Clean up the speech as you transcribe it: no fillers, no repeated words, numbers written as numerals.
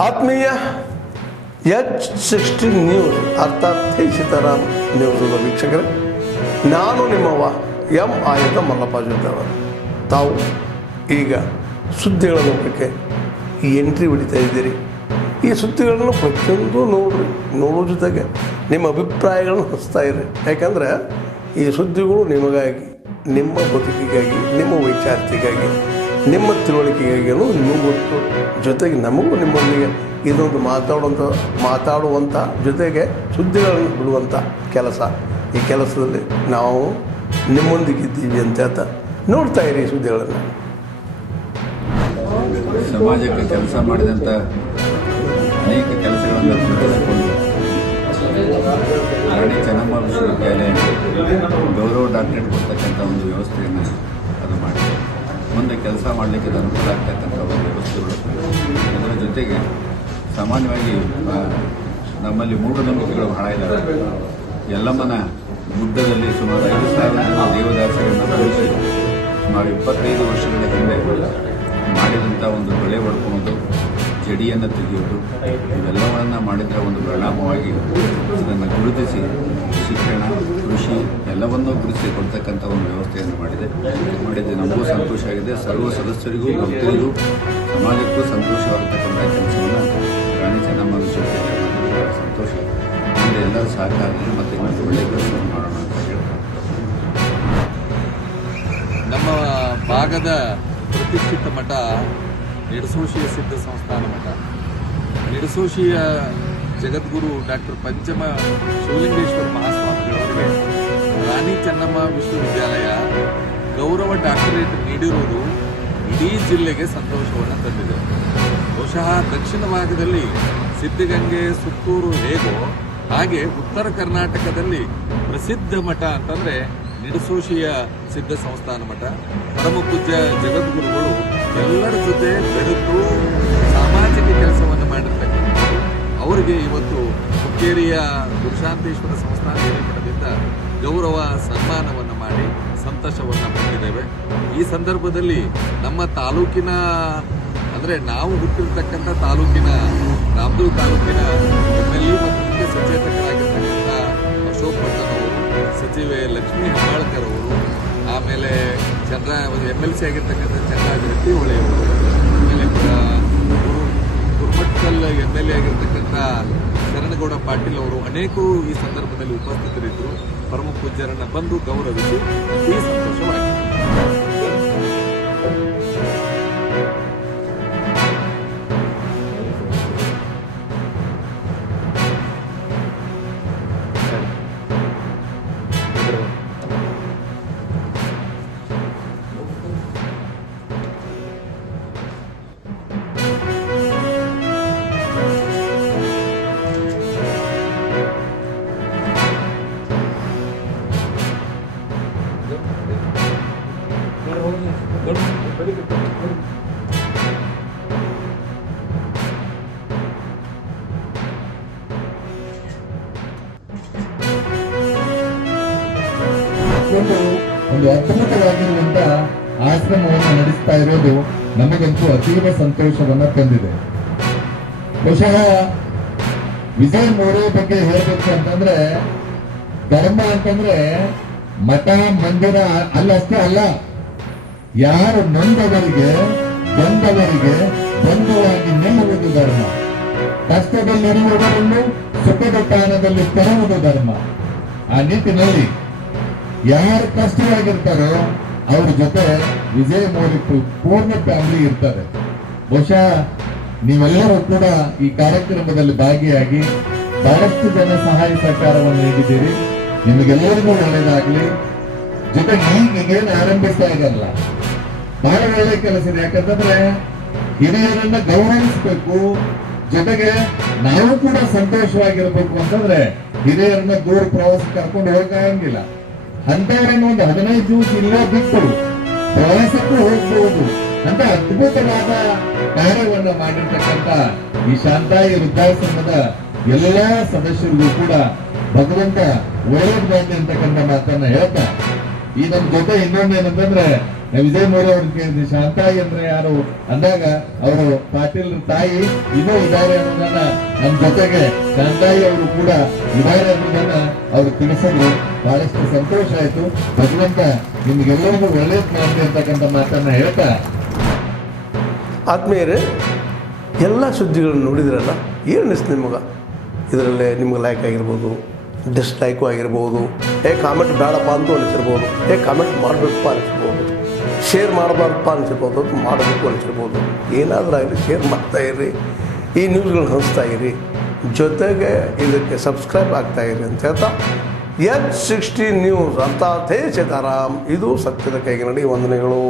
ಆತ್ಮೀಯ H16 news ಅರ್ಥಾತ್ Sitaram news ವೀಕ್ಷಕರೇ, ನಾನು ನಿಮ್ಮವ ಎಂ ಆಯುಧ ಮಲ್ಲಪ್ಪ ಜೊತೆಯವರು. ತಾವು ಈಗ ಸುದ್ದಿಗಳ ಲೋಕಕ್ಕೆ ಎಂಟ್ರಿ ಹೊಡಿತಾ ಇದ್ದೀರಿ. ಈ ಸುದ್ದಿಗಳನ್ನು ಪ್ರತಿಯೊಂದು ನೋಡೋ ಜೊತೆಗೆ ನಿಮ್ಮ ಅಭಿಪ್ರಾಯಗಳನ್ನು ಹಚ್ತಾ ಇರಿ. ಯಾಕಂದರೆ ಈ ಸುದ್ದಿಗಳು ನಿಮಗಾಗಿ, ನಿಮ್ಮ ಬದುಕಿಗಾಗಿ, ನಿಮ್ಮ ವೈಚಾರಿಕೆಗಾಗಿ, ನಿಮ್ಮ ತಿಳುವಳಿಕೆಗಾಗಿಯೂ ನಿಮಗೂ ಗೊತ್ತು. ಜೊತೆಗೆ ನಮಗೂ ನಿಮ್ಮೊಂದಿಗೆ ಇದೊಂದು ಮಾತಾಡುವಂಥ ಜೊತೆಗೆ ಸುದ್ದಿಗಳನ್ನು ಬಿಡುವಂಥ ಕೆಲಸ. ಈ ಕೆಲಸದಲ್ಲಿ ನಾವು ನಿಮ್ಮೊಂದಿಗಿದ್ದೀವಿ ಅಂತ ಹೇಳ್ತಾ ನೋಡ್ತಾ ಇರಿ ಸುದ್ದಿಗಳನ್ನು. ಸಮಾಜಕ್ಕೆ ಕೆಲಸ ಮಾಡಿದಂಥ ಅನೇಕ ಕೆಲಸಗಳನ್ನು ತಿಳಿದುಕೊಂಡು ರಾಣಿ ಚೆನ್ನಮ್ಮ ವಿಶ್ವವಿದ್ಯಾಲಯ ಗೌರವ ಡಾಕ್ಟರೇಟ್ ಕೊಡ್ತಕ್ಕಂಥ ಒಂದು ವ್ಯವಸ್ಥೆಯನ್ನು ಅದು ಮಾಡಿದೆ. ಮುಂದೆ ಕೆಲಸ ಮಾಡಲಿಕ್ಕೆ ಅದು ಅನುಕೂಲ ಆಗ್ತಕ್ಕಂಥ ಒಂದು ವ್ಯವಸ್ಥೆಗಳು. ಅದರ ಜೊತೆಗೆ ಸಾಮಾನ್ಯವಾಗಿ ನಮ್ಮಲ್ಲಿ ಮೂಢನಂಬಿಕೆಗಳು ಬಹಳ ಇದ್ದಾವೆ. ಯಲ್ಲಮ್ಮನ ಗುಡ್ಡದಲ್ಲಿ ಸುಮಾರು 5,000 ಜನ ದೇವದಾಸಿಗಳನ್ನು ತೋರಿಸಿ ಸುಮಾರು 25 ವರ್ಷಗಳ ಹಿಂದೆ ಮಾಡಿದಂಥ ಒಂದು ಬೆಳೆ ಹೊಡ್ಕೊಳ್ಳೋದು, ಜಡಿಯನ್ನು ತೆಗೆಯೋದು, ಇವೆಲ್ಲವನ್ನು ಮಾಡಿದರೆ ಒಂದು ಪರಿಣಾಮವಾಗಿ ಇದನ್ನು ಗುರುತಿಸಿ ಶಿಕ್ಷಣ, ಕೃಷಿ ಎಲ್ಲವನ್ನೂ ಗುರುತಿಸಿ ಕೊಡ್ತಕ್ಕಂಥ ಒಂದು ವ್ಯವಸ್ಥೆಯನ್ನು ಮಾಡಿದೆ. ನಮಗೂ ಸಂತೋಷ ಆಗಿದೆ. ಸರ್ವ ಸದಸ್ಯರಿಗೂ, ಭಕ್ತರಿಗೂ, ಸಮಾಜಕ್ಕೂ ಸಂತೋಷವಾಗತಕ್ಕಂಥ ಕೆಲಸವನ್ನು ರಾಣಿ ಚೆನ್ನಮ್ಮ ವಿಶ್ವವಿದ್ಯಾಲಯ ಮಾಡಿದ ಸಂತೋಷ. ಮುಂದೆ ಎಲ್ಲರೂ ಸಹಕಾರದಲ್ಲಿ ಮತ್ತು ಇನ್ನೊಂದು ಒಳ್ಳೆಯ ಕೆಲಸವನ್ನು ಮಾಡೋಣ ಅಂತ ಹೇಳ್ತಾರೆ. ನಮ್ಮ ಭಾಗದ ಪ್ರತಿಷ್ಠಿತ ಮಠ ನಿಡಸೋಶಿಯ ಸಿದ್ಧ ಸಂಸ್ಥಾನ ಮಠ. ನಿಡಸೋಶಿಯ ಜಗದ್ಗುರು ಡಾಕ್ಟರ್ ಪಂಚಮ ಶಿವಲಿಂಗೇಶ್ವರ ಮಹಾಸ್ವಾಮಿಗಳವರಿಗೆ ರಾಣಿ ಚೆನ್ನಮ್ಮ ವಿಶ್ವವಿದ್ಯಾಲಯ ಗೌರವ ಡಾಕ್ಟರೇಟ್ ನೀಡಿರುವುದು ಇಡೀ ಜಿಲ್ಲೆಗೆ ಸಂತೋಷವನ್ನು ತಂದಿದೆ. ಬಹುಶಃ ದಕ್ಷಿಣ ಭಾಗದಲ್ಲಿ ಸಿದ್ಧಗಂಗೆ, ಸುತ್ತೂರು ಹೇಗೋ ಹಾಗೆ ಉತ್ತರ ಕರ್ನಾಟಕದಲ್ಲಿ ಪ್ರಸಿದ್ಧ ಮಠ ಅಂತಂದರೆ ನಿಡಸೋಶಿಯ ಸಿದ್ಧ ಸಂಸ್ಥಾನ ಮಠ. ಪರಮ ಪೂಜ್ಯ ಜಗದ್ಗುರುಗಳು ಎಲ್ಲರ ಜೊತೆ ಬೆರೆತು ಸಾಮಾಜಿಕ ಕೆಲಸವನ್ನು ಮಾಡಿರ್ತಕ್ಕಂಥದ್ದು. ಅವರಿಗೆ ಇವತ್ತು ಹುಕ್ಕೇರಿಯ ಗುರುಶಾಂತೇಶ್ವರ ಸಂಸ್ಥಾನ ಹಿರೇಮಠದಿಂದ ಗೌರವ ಸನ್ಮಾನವನ್ನು ಮಾಡಿ ಸಂತೋಷವನ್ನು ಪಡೆದಿದ್ದೇವೆ. ಈ ಸಂದರ್ಭದಲ್ಲಿ ನಮ್ಮ ತಾಲೂಕಿನ ಅಂದರೆ ನಾವು ಹುಟ್ಟಿರ್ತಕ್ಕಂಥ ತಾಲೂಕಿನ ರಾಮದುರ್ಗ ತಾಲೂಕಿನ MLA ಮತ್ತು ಮುಖ್ಯ ಸಚೇತಕರಾಗಿರ್ತಕ್ಕಂಥ ಅಶೋಕ್ ಪಟ್ಟಣವರು, ಸಚಿವೆ ಲಕ್ಷ್ಮೀ ಹೆಬ್ಬಾಳ್ಕರ್ ಅವರು, ಆಮೇಲೆ MLC ಆಗಿರ್ತಕ್ಕಂಥ ಚಂದ್ರಾಜ ಹೊಳೆಯವರು, ಆಮೇಲೆ ಗುರುಮಠಕಲ್ MLA ಆಗಿರ್ತಕ್ಕಂಥ ಶರಣಗೌಡ ಪಾಟೀಲ್ ಅವರು ಅನೇಕರು ಈ ಸಂದರ್ಭದಲ್ಲಿ ಉಪಸ್ಥಿತರಿದ್ದರು. ಪರಮ ಪೂಜ್ಯರನ್ನು ಬಂದು ಗೌರವಿಸಿ ಈ ಸಂತೋಷವಾಗಿದೆ. ಒಂದು ಅದ್ಭುತವಾಗಿರುವಂತ ಆಶ್ರಮವನ್ನು ನಡೆಸ್ತಾ ಇರೋದು ನಮಗಂತೂ ಅತೀವ ಸಂತೋಷವನ್ನ ತಂದಿದೆ. ಬಹುಶಃ ವಿಜಯ ಮೋರೆ ಬಗ್ಗೆ ಹೇಳ್ಬೇಕು ಅಂತಂದ್ರೆ, ಧರ್ಮ ಅಂತಂದ್ರೆ ಮಠ ಮಂದಿರ ಅಲ್ಲಷ್ಟೇ ಅಲ್ಲ, ಯಾರು ನೊಂದವರಿಗೆ ಬಂದವರಿಗೆ ಬಂಧುವಾಗಿ ನಿಲ್ಲುವುದು ಧರ್ಮ. ಕಷ್ಟದಲ್ಲಿರುವವರನ್ನು ಸುಖದ ತಾಣದಲ್ಲಿ ತರುವುದು ಧರ್ಮ. ಆ ನಿಟ್ಟಿನಲ್ಲಿ ಯಾರು ಕಷ್ಟವಾಗಿರ್ತಾರೋ ಅವ್ರ ಜೊತೆ ವಿಜಯ ಮೋರಿ ಪೂರ್ಣ ಫ್ಯಾಮಿಲಿ ಇರ್ತಾರೆ. ಬಹುಶಃ ನೀವೆಲ್ಲರೂ ಕೂಡ ಈ ಕಾರ್ಯಕ್ರಮದಲ್ಲಿ ಭಾಗಿಯಾಗಿ ಬಹಳಷ್ಟು ಜನ ಸಹಾಯ ಸಹಕಾರವನ್ನು ನೀಡಿದ್ದೀರಿ. ನಿಮಗೆಲ್ಲರಿಗೂ ಒಳ್ಳೆಯದಾಗಲಿ. ಜೊತೆಗೆ ಈಗೇನು ಆರಂಭಿಸ್ತಾ ಇದಲ್ಲ, ಬಹಳ ಒಳ್ಳೆಯ ಕೆಲಸ ಇದೆ. ಯಾಕಂತಂದ್ರೆ ಹಿರಿಯರನ್ನ ಗೌರವಿಸಬೇಕು, ಜೊತೆಗೆ ನಾವು ಕೂಡ ಸಂತೋಷವಾಗಿರ್ಬೇಕು. ಅಂತಂದ್ರೆ ಹಿರಿಯರನ್ನ ದೂರ ಪ್ರವಾಸ ಕರ್ಕೊಂಡು ಹೋಗಂಗಿಲ್ಲ. ಅಂತವರನ್ನು ಒಂದು 15 ದಿವಸ ಇಲ್ಲ ಬಿಟ್ಟು ಪ್ರವಾಸಕ್ಕೂ ಹೋಗ್ಬಹುದು ಅಂತ ಅದ್ಭುತವಾದ ಕಾರ್ಯವನ್ನ ಮಾಡಿರ್ತಕ್ಕಂಥ ಈ ಶಾಂತಾಯಿ ವೃದ್ಧಾಶ್ರಮದ ಎಲ್ಲಾ ಸದಸ್ಯರಿಗೂ ಕೂಡ ಭಗವಂತ ಒಳ್ಳೆಯದು ಮಾಡಿ ಅಂತಕ್ಕಂಥ ಮಾತನ್ನ ಹೇಳ್ತಾ, ಈ ನಮ್ಮ ಜೊತೆ ಇನ್ನೊಂದೇನಂತಂದ್ರೆ ವಿಜಯ್ ಮೋರಿ ಅವ್ರಿಗೆ ಕೇಳಿದ್ವಿ, ಶಾಂತಾಯಿ ಅಂದ್ರೆ ಯಾರು ಅಂದಾಗ ಅವರು ಪಾಟೀಲ್ ತಾಯಿ ಇನ್ನೂ ಇದ್ದಾರೆ ಅನ್ನೋದನ್ನ ನಮ್ಮ ಜೊತೆಗೆ ಶಾಂತಾಯಿ ಅವರು ಕೂಡ ಇದ್ದಾರೆ ಅನ್ನೋದನ್ನ ಅವರು ತಿಳಿಸಿದ್ರು. ಬಹಳಷ್ಟು ಸಂತೋಷ ಆಯ್ತು. ಭಗವಂತ ನಿಮ್ಗೆಲ್ಲರಿಗೂ ಒಳ್ಳೇದು ಮಾಡಲಿ ಅಂತಕ್ಕಂಥ ಮಾತನ್ನ ಹೇಳ್ತಾ, ಆತ್ಮೀಯರೇ, ಎಲ್ಲ ಸುದ್ದಿಗಳನ್ನು ನೋಡಿದ್ರಲ್ಲ, ಏನು ಅನಿಸ್ತು ನಿಮಗೆ? ಇದರಲ್ಲೇ ನಿಮ್ಗೆ ಲೈಕ್ ಆಗಿರ್ಬೋದು, ಡಿಸ್ಲೈಕು ಆಗಿರ್ಬೋದು, ಕಾಮೆಂಟ್ ಬೇಡಪ್ಪ ಅಂತೂ ಅನಿಸಿರ್ಬೋದು, ಕಾಮೆಂಟ್ ಮಾಡಬೇಕಪ್ಪ ಅನಿಸಿರ್ಬೋದು, ಶೇರ್ ಮಾಡಬಾರ್ದಪ್ಪ ಅನಿಸಿರ್ಬೋದು, ಅದು ಮಾಡಬೇಕು ಅನಿಸಿರ್ಬೋದು. ಏನಾದರೂ ಆಗಲಿ ಶೇರ್ ಮಾಡ್ತಾಯಿರಿ, ಈ ನ್ಯೂಸ್ಗಳನ್ನ ಹಂಚ್ತಾ ಇರಿ, ಜೊತೆಗೆ ಇದಕ್ಕೆ ಸಬ್ಸ್ಕ್ರೈಬ್ ಆಗ್ತಾಯಿರಿ ಅಂತ ಹೇಳ್ತಾ H16 ನ್ಯೂಸ್ ಅರ್ಥಾತ್ ಹೇ ಸೀತಾರಾಮ್, ಇದು ಸತ್ಯದ ಕೈಗೆ ನಡಿ. ವಂದನೆಗಳು.